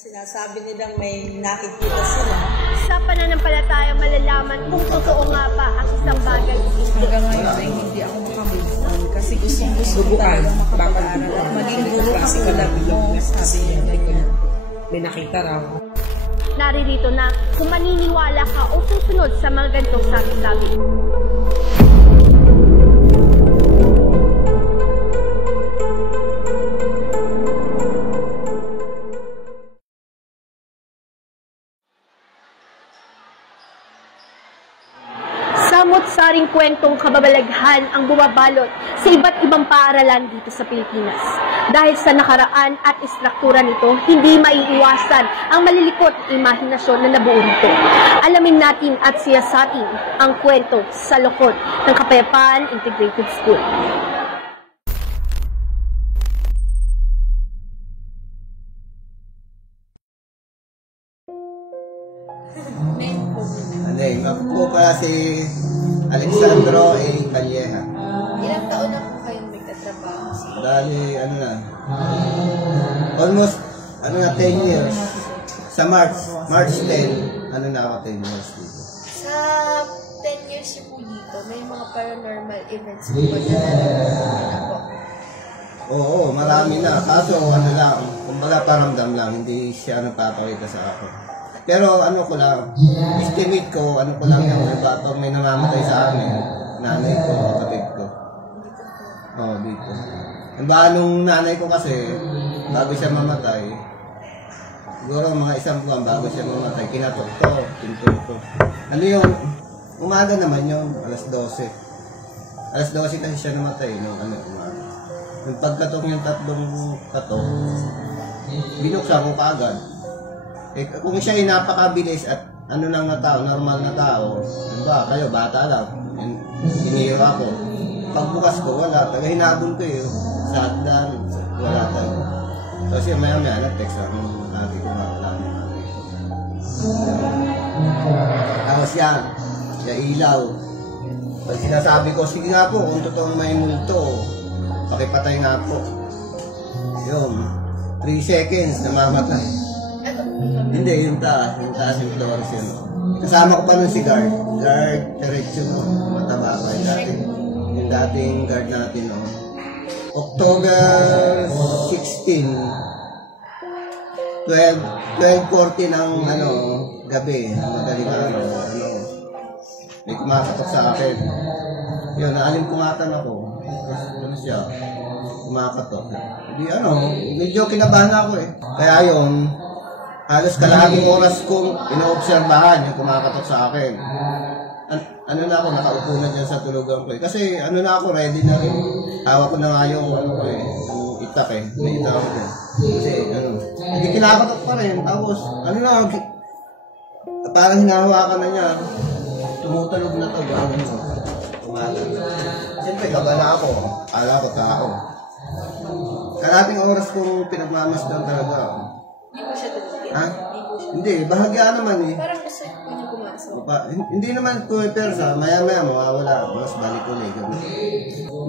Sinasabi nilang may nakikita sila. Sa pananampalataya malalaman kung totoo nga ba ang isang bagay. Hanggang ngayon ay hindi ako makabigyan kasi gusto ko talagang makapag-aral at maging guro kasi kalabilo. Sabi niya, may nakita raw. Naririto na kung maniniwala ka o susunod sa mga ganitong sabi-sabi. Samot-saring kwentong kababalaghan ang bumabalot sa iba't ibang paaralan dito sa Pilipinas. Dahil sa nakaraan at istruktura nito, hindi maiiwasan ang malilikot na imahinasyon na nabuo rito. Alamin natin at siyasatin ang kwento sa loob ng Kapayapaan Integrated School. Ako pala si Alexandro A. Calleja. Ilang taon na po kayong nagtatrabaho? Dali, almost, 10 years. Sa March 10, na ako 10 years dito. Sa 10 years po dito, may mga paranormal events po ba na nalalaman po? Oo, marami na. Kaso, kumbaga paramdam lang, hindi siya napapakita sa akin. Pero ko lang, estimate ko, ko lang yung pag may namamatay sa amin, nanay ko, kapatid ko. Dito. Nung nanay ko kasi, bago siya mamatay, siguro mga isang buwan bago siya mamatay, kinatok ko, pintul ko. Umaga naman yun, alas 12. Alas 12 kasi siya namatay, umaga. Yung pagkatok yung tatlong katok, binuksan ko kaagad. Kung siya ay napakabilis at lang na tao, normal na tao, diba, kayo, bata lang, hinihira ako. Pagbukas ko, wala, hinabol ko sa hagdan, wala tayo. Kasi maya-maya, nag-text ako, nabi ko, wala. Tapos yan, ilaw. Pag sinasabi ko, sige nga po, kung totoong may multo, pakipatay nga po. Yun, 3 seconds, namamatay. Hindi, yung taas yung Flores yun. Kasama ko pa nun si guard, diretso mo, mataba pa yung dating guard natin, October 16, 12:40 ng gabi, madaling may kumakatok sa akin. Yun, naalim-kumatan ako. Siya, kumakatok. Medyo kinabahan ako Kaya yun, halos kalahating oras kong inoobserbahan yung kumakatok sa akin. Ako, nakaupo na dyan sa tulugan ko Kasi na ako, ready na Hawak ko na nga yung itak May itak ako Kasi hindi kinakatok pa rin. Tapos, parang hinahawakan na niya. Tumutalog na to, gawin mo. Kumatok. Siyempre, kaba na ako. Kala ko tao. Kalahating oras kong pinagmamasdan talaga ako. Hindi po siya talaga. Hindi, bahagya naman Parang gusto ko niyo pumasok. Hindi naman ko persa, maya-maya mawawala, mas balik ko na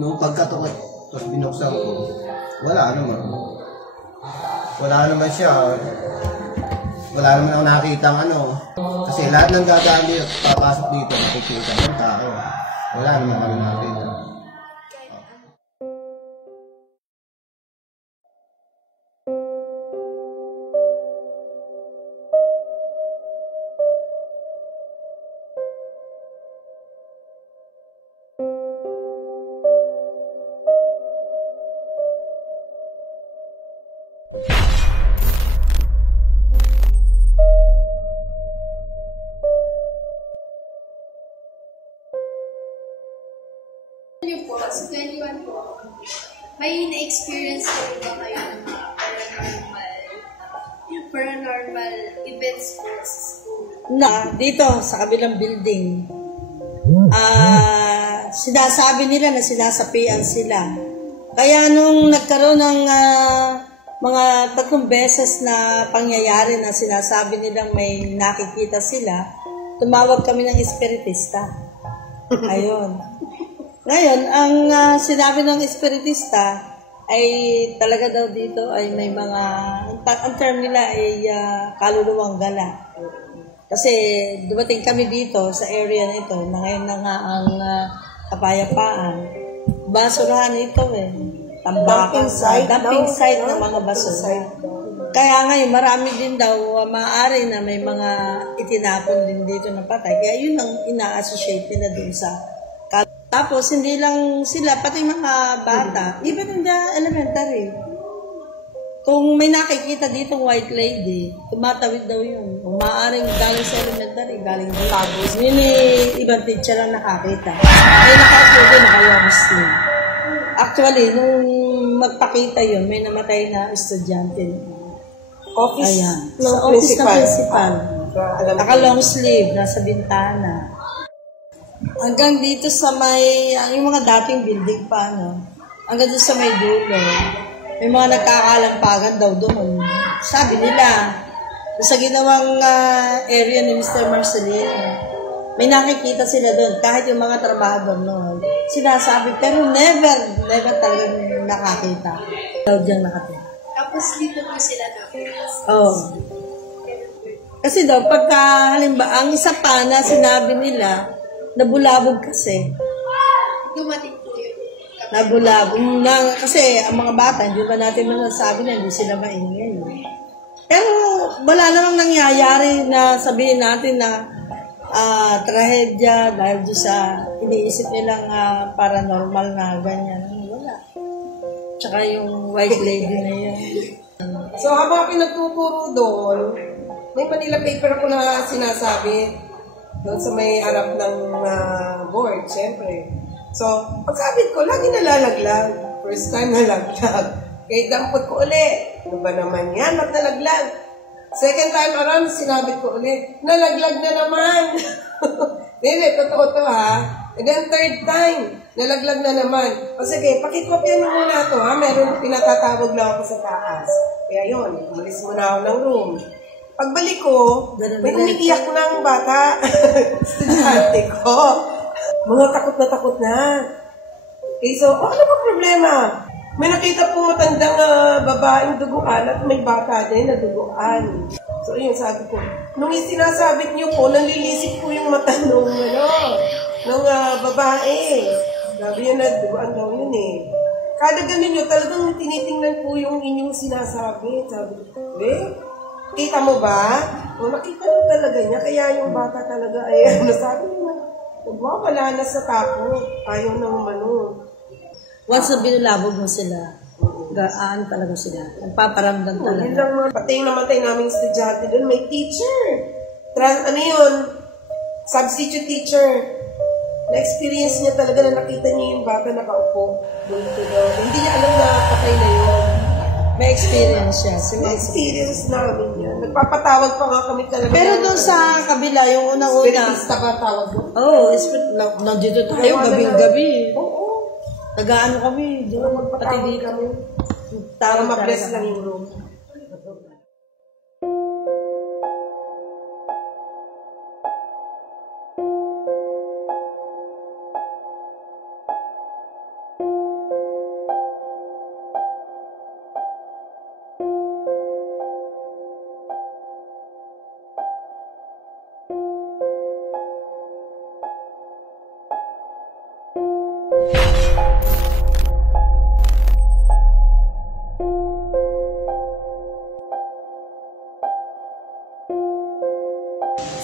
Nung pagkatok, tapos binuksan ko, wala naman. Wala naman siya. Wala naman ako nakitang Kasi lahat ng gagali at papasok dito, nakikita ng tao. Wala naman kami nakita. Po, sa 21 po, may na-experience ko ba kayo ng mga paranormal events po sa school? Dito, sa kabilang building, sinasabi nila na sinasapian sila. Kaya nung nagkaroon ng mga 3 beses na pangyayari na sinasabi nilang may nakikita sila, tumawag kami ng espiritista. Ayun. Ngayon, ang sinabi ng espiritista ay talaga daw dito ay may mga, ang term nila ay kaluluwang gala. Kasi dumating kami dito sa area na ito, na ngayon na nga ang kapayapaan. Basurahan ito Dumping site, dumping no? site ng No? mga basura. Site. Kaya ngayon, marami din daw maaari na may mga itinapon din dito na patay. Kaya yun ang ina-associate nila dun sa tapos, hindi lang sila, pati mga bata, even in the elementary. Kung may nakikita dito white lady, tumatawid daw yun. Kung maaaring galing sa elementary, galing doon. Tapos, yun ibang teacher ang nakakita. May nakakita, naka-long sleeve. Actually, nung magpakita yun, may namatay na estudyante. Office Ayan. ng Sa office ng principal. principal. Naka-long sleeve, nasa bintana. Hanggang dito sa may, yung mga dating building pa, hanggang dito sa may dulo, may mga nagkakalampagan daw doon. Sabi nila, sa ginawang area ni Mr. Marcelino, may nakikita sila doon, kahit yung mga trabahador noon, sinasabi, pero never talaga nakakita. Daw dyan nakatira. Tapos dito po sila nakita. Oo. Kasi daw, pagka, halimbawa, ang isa pa na sinabi nila, nabulabog kasi. Dumating po yun. Nabulabog. Kasi ang mga bata, hindi ba natin masasabi na hindi sila maingay. Pero wala namang nangyayari na sabihin natin na trahedya dahil doon sa iniisip nilang paranormal na ganyan. Wala. Tsaka yung white lady na yun. So, habang ako nagtuturo doon, may Manila paper ako na sinasabi doon sa may harap ng board, syempre. So, pagsabit ko, lagi nalalaglag. First time nalaglag. Kaya dampot ko uli. Ano ba naman yan? Ba't nalaglag? Second time around, sinabit ko uli. Nalaglag na naman. Hindi, totoo to ha. And then third time, nalaglag na naman. O sige, pakikopya mo muna to ha. Meron pinatatawag lang ako sa taas. Kaya yun, umalis muna ako ng room. Pagbalik ko, may umiiyak ng bata. Estudyante ko. Mga takot na. Okay, so, ano ba problema? May nakita po matandang babaeng duguan at may bata din na duguan. So, ayun, sabi ko, nung isinasabit niyo po, nanlilisik po yung mata nung babae. Sabi yun na duguan daw yun Kada ganun nyo, talagang tinitingnan po yung inyong sinasabi. Sabi ko, kita mo ba? O, nakita mo talaga niya, kaya yung bata talaga ay, sabi niya, nagwawala na sa takot. Ayaw na umano. Once na binulabog mo sila, gaan talaga sila. Nagpaparamdam talaga. Yun lang, pati yung namatay naming estudyante doon, may teacher. Substitute teacher. Na-experience niya talaga na nakita niya yung bata nakaupo. Hindi niya alam na patay na yun. May experience siya. Na-experience namin yan. Nagpapatawag pa nga kami talaga. Pero doon sa kabila, yung unang-una. Spiritista ba tawag doon? Nandito tayo, gabing-gabi. Oo. Nag-ano kami, doon Magpatawag kami. Para ma-bless lang yung room.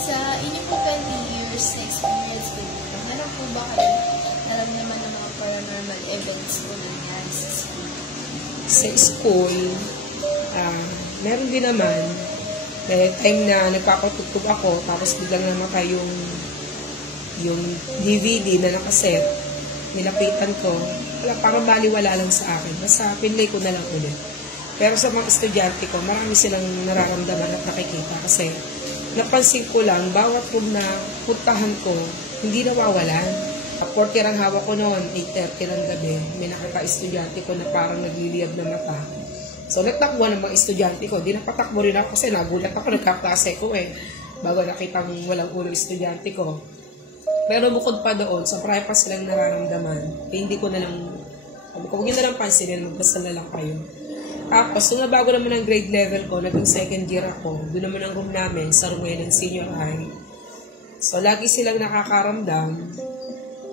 Sa inyo po 20 years na experience ko dito, meron po ba kayo naramdaman ng mga paranormal events po nangyari sa school? Sa school, meron din naman. Dahil time na nagpapatugtog ako, tapos biglang namatay yung DVD na nakaset, nilapitan ko, parang baliwala lang sa akin. Basta pinlay ko na lang ulit. Pero sa mga estudyante ko, marami silang nararamdaman at nakikita kasi napansin ko lang, bawat room na puntahan ko, hindi nawawalan. 40 ang hawak ko noon, 8:30 ng gabi, may nakita estudyante ko na parang nagliliyab na mata. So, nagtakbo ng mga estudyante ko. Di napatakbo rin ako kasi nagulat ako, nagkaklase ko bago nakita ng walang ulo estudyante ko. Pero bukod pa doon, sa marami pa silang nararamdaman, hindi ko na lang, huwag nyo na lang pansinin, magdasal na lang kayo. Tapos, nung nabago naman ang grade level ko, naging second year ako, doon naman ang room namin, sa room ngayon ng senior high. So, lagi silang nakakaramdam.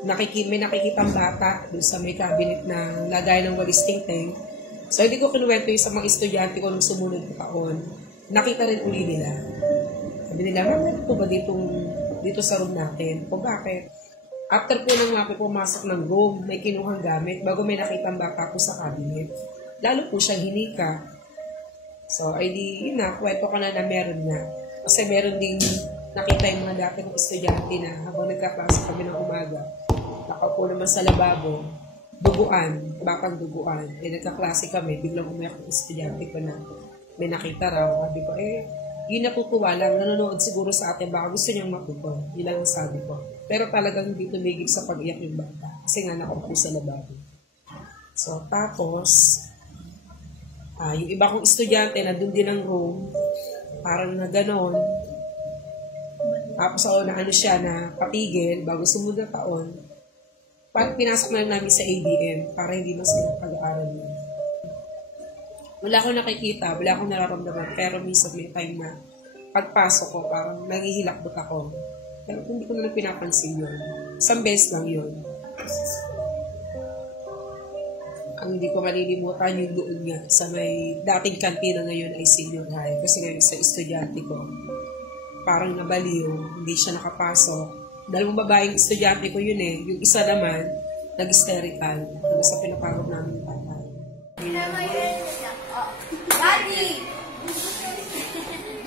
May nakikitang bata doon sa may cabinet na lagay ng walis tingting. So, hindi ko kinuwento yung sa mga estudyante ko nung sumunod na taon. Nakita rin uli nila. Sabi nila, ito ba dito sa room natin? O bakit? After po nang pumasok ng room, may kinuhang gamit bago may nakitang bata po sa cabinet. Lalo po siyang hinika. So, ay di, yun na, kwento ko na meron na. Kasi meron ding nakita yung mga dati ng estudyante na habang nagkaklase kami ng umaga, nakaupo naman sa lababo, bakang duguan. Nagkaklase kami, biglang umayak ng estudyante ko na may nakita raw. Sabi ko, yun natutuwa lang, nanonood siguro sa atin, baka gusto niyang matuto. Yun lang ang sabi ko. Pero talagang hindi tumigil sa pag-iyak yung bata. Kasi nga nakaupo sa lababo. So, tapos, yung iba kong estudyante na doon din ang room, parang na ganon. Tapos na siya na patigil bago sumunod na taon. Pinasok na namin sa ADM para hindi masaya pag-aaral niya. Wala akong nakikita, wala akong nararamdaman, pero minsan may time na pagpasok ko, parang nanghihilakbot ako. Pero hindi ko na pinapansin yun. Isang beses lang yun. Ang hindi ko malilimutan yung doon nga sa may dating kantina ngayon ay senior high. Kasi ngayon sa estudyante ko, parang nabaliw, hindi siya nakapasok. Dalawang babaeng estudyante ko yun eh. Yung isa naman, nag-hysterical. Hanggang sa pinapagod namin yung tatay. Bati!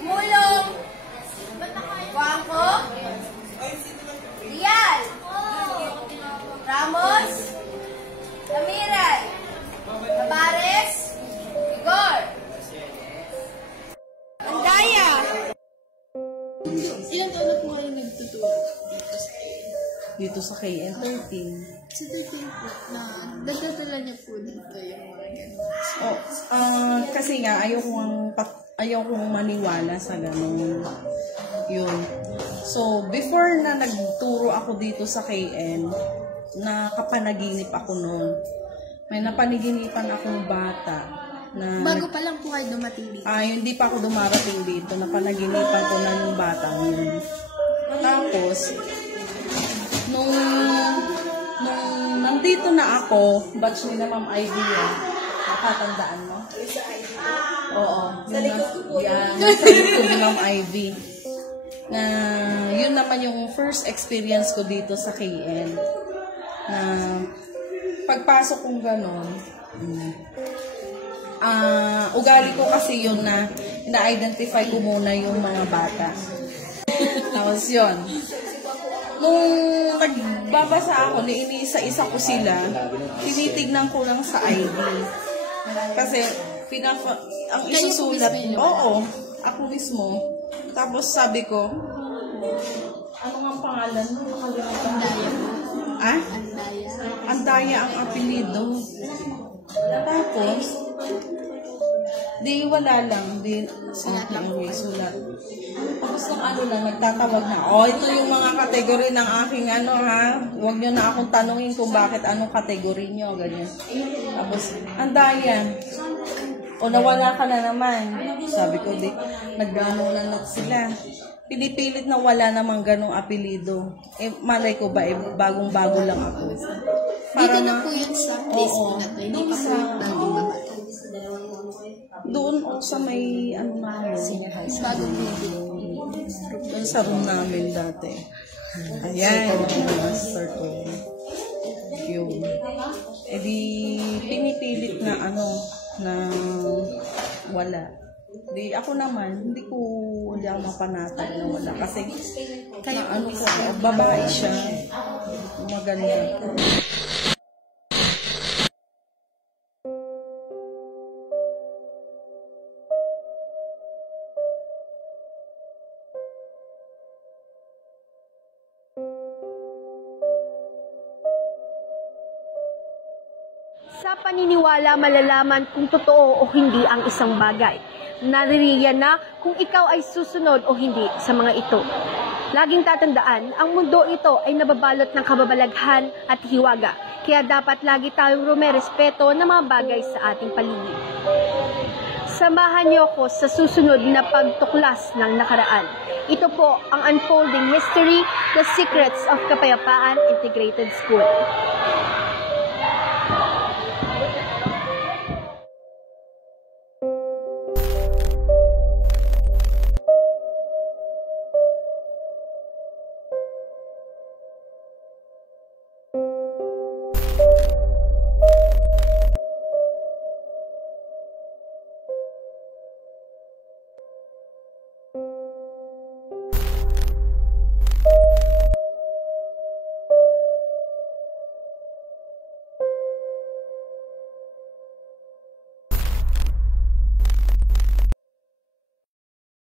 Mulong! Wangko! Rial! Ramos! Damiray! Tabares! Igor! Andaya! Ilan taon na po kayo nagtuturo? Dito sa KN 13. Sa 13 po, na dadadala niya po dito yung mga ganun. Kasi nga, ayaw kong maniwala sa ganun. Yun. So, before na nagturo ako dito sa KN, nakapanaginip ako noon. May napaniginipan akong bata. Na, Bago pa lang po kayo dumating dito? Hindi pa ako dumarating dito. Napanaginipan ko na ng bata yun. Tapos, nung nandito na ako, batch ni na Ma'am Ivy yan. Nakatandaan mo? Oo. Sa likod ko po yan. Sa likod ni Ma'am Ivy. Na yun naman yung first experience ko dito sa KN. Na pagpasok kong gano'n, ugali ko kasi yun na identify ko muna yung mga bata. Tapos yun. Nung nagbabasa ako, iniisa-isa ko sila, tinitignan ko lang sa ID. Kasi, ang isusulat, oo, ako mismo. Tapos sabi ko, ano nga ang pangalan mo? Nakalimutan. Andaya ang apelido. Tapos, wala lang. Sulat lang. Sulat. Tapos nung nagtatawag na, ito yung mga kategory ng aking huwag nyo na akong tanungin kung bakit anong kategory nyo, ganyan. Tapos, Andaya, nawala ka na naman. Sabi ko, nag-ano na sila. Pinipilit na wala namang ganong apelido. Malay ko ba, bagong-bago lang ako. Dito na po yun sa place mo na to. Hindi pa po doon sa may, bagong building. doon sa room namin dati. Ayan, yung master ko. Yung, pinipilit na na wala. Ako naman, hindi ako mapanatag na wala. Kasi, babae siya. Maganda. Sa paniniwala, malalaman kung totoo o hindi ang isang bagay. Naririyan na kung ikaw ay susunod o hindi sa mga ito. Laging tatandaan, ang mundo ito ay nababalot ng kababalaghan at hiwaga. Kaya dapat lagi tayong rumerespeto ng mga bagay sa ating paligid. Samahan niyo ako sa susunod na pagtuklas ng nakaraan. Ito po ang Unfolding History, The Secrets of Kapayapaan Integrated School.